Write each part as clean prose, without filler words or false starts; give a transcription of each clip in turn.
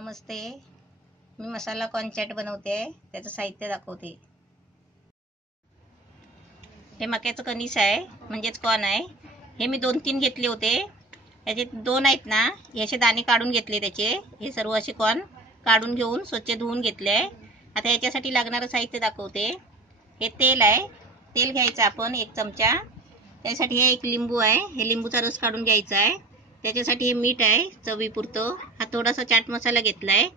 नमस्ते, मी मसाला corn chat बनवते. त्याचं साहित्य दाखवते. हे मक्याचं कणीस आहे, म्हणजेच कॉर्न आहे. हे मी 2-3 घेतले होते. याचे 2 आहेत ना, याचे दाणे काढून घेतले. त्याचे हे सर्व असे कॉर्न काढून घेऊन स्वच्छ धुवून घेतले. आता याच्यासाठी लागणारं साहित्य दाखवते. हे तेल आहे. तेल घ्यायचं आपण 1 चमचा. त्यासाठी हे 1 लिंबू आहे. हे लिंबूचा रस काढून घ्यायचा आहे. त्याच्यासाठी हे मीठ आहे चवीपुरतं. हा थोडासा चाट मसाला घेतला आहे.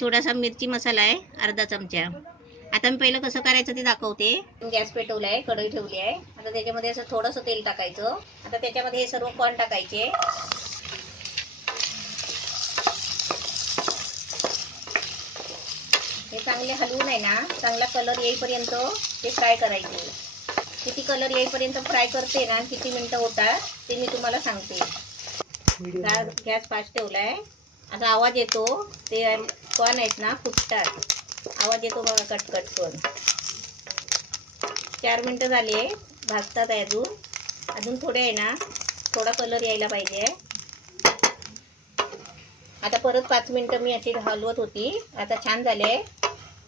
थोडासा मिरची मसाला आहे अर्धा चमचा. आता मी पहिलं कसं करायचं ते दाखवते. गॅस पेटवला आहे, कढई ठेवली आहे. आता त्याच्यामध्ये असं थोडंसं तेल टाकायचं. आता त्याच्यामध्ये हे सर्व कॉर्न टाकायचे. हे चांगले हलवून आहे ना, चांगला कलर येईपर्यंत ते फ्राय करायचे. किती कलर येईपर्यंत फ्राय करते ना, किती मिनिटं होतात ते मी तुम्हाला सांगते. गॅस फास्ट ठेवलाय. असा आवाज येतो, ते कॉर्न आहेत ना फुटतात. आवाज येतो बघा, कटकट करून. 4 मिनिटं झाले, भाजतात आहे अजून थोडे आहे ना, थोडा कलर यायला पाहिजे. आता परत 5 मिनिटं मी अशी हलवत होती. आता छान झाले.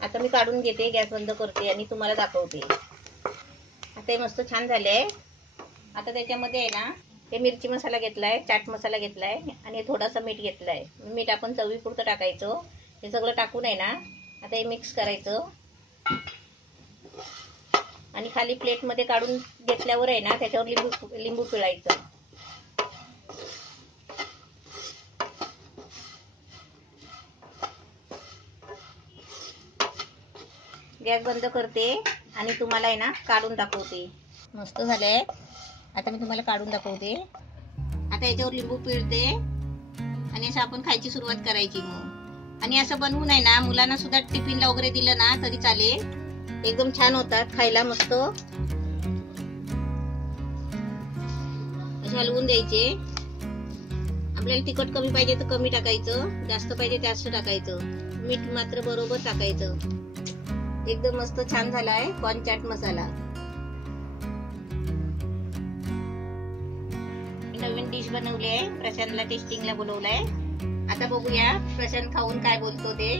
आता मी काढून घेते, गॅस बंद करते आणि तुम्हाला दाखवते. आता हे मस्त छान झाले. आता त्याच्यामध्ये आहे ना, हे मिरची मसाला घेतलाय, चाट मसाला घेतलाय आणि थोडासा मीठ घेतलाय. मीठ आपण चवीपुरतं टाकायचं. हे सगळं टाकून आहे ना, आता हे मिक्स करायचं आणि खाली प्लेटमध्ये काढून घेतल्यावर आहे ना, त्याच्यावर लिंबू पिळायचं. गॅस बंद करते आणि तुम्हाला आहे ना काढून दाखवते. मस्त झाले. आता मी तुम्हाला काढून दाखवते. आता याच्यावर लिंबू पिळते आणि असं आपण खायची सुरुवात करायची मग. आणि असं बनवून आहे ना, मुलांना सुद्धा टिफिनला वगैरे दिलं ना तरी चालेल. एकदम छान होतात खायला. मस्त असे हलवून द्यायचे. आपल्याला तिखट कमी पाहिजे तर कमी टाकायचं, जास्त पाहिजे जास्त टाकायचं. मीठ मात्र बरोबर टाकायचं. एकदम मस्त छान झाला आहे कॉर्न चाट मसाला. नवीन डिश बनवली आहे. प्रशांतला टेस्टिंगला बोलवलंय. आता बघूया प्रशांत खाऊन काय बोलतो ते.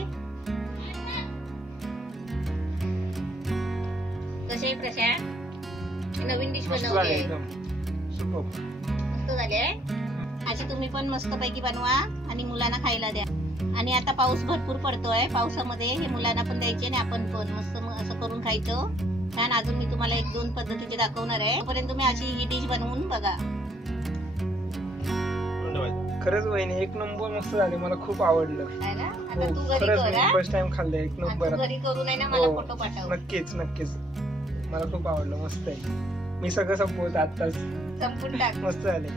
कसे प्रशांत? नवीन डिश बनवली आहे, मस्त झाली आहे. अशी तुम्ही पण मस्त पैकी बनवा आणि मुलांना खायला द्या. आणि आता पाऊस भरपूर पडतोय. पावसामध्ये हे मुलांना पण द्यायचे आणि आपण पण मस्त असं करून खायचं छान. अजून मी तुम्हाला 1-2 पद्धतीचे दाखवणार आहे. तोपर्यंत तुम्ही अशी ही डिश बनवून बघा. खरंच वहिनी 1 नंबर मस्त झाले. मला खूप आवडलं. आता तू घरी कर. फर्स्ट टाइम खाल्लं 1 नंबर. घरी करून आहे ना, मला फोटो पाठव. नक्कीच. मला खूप आवडलं. मस्त आहे. मी सगळं संपवत आताच. संपून टाक. मस्त झाले.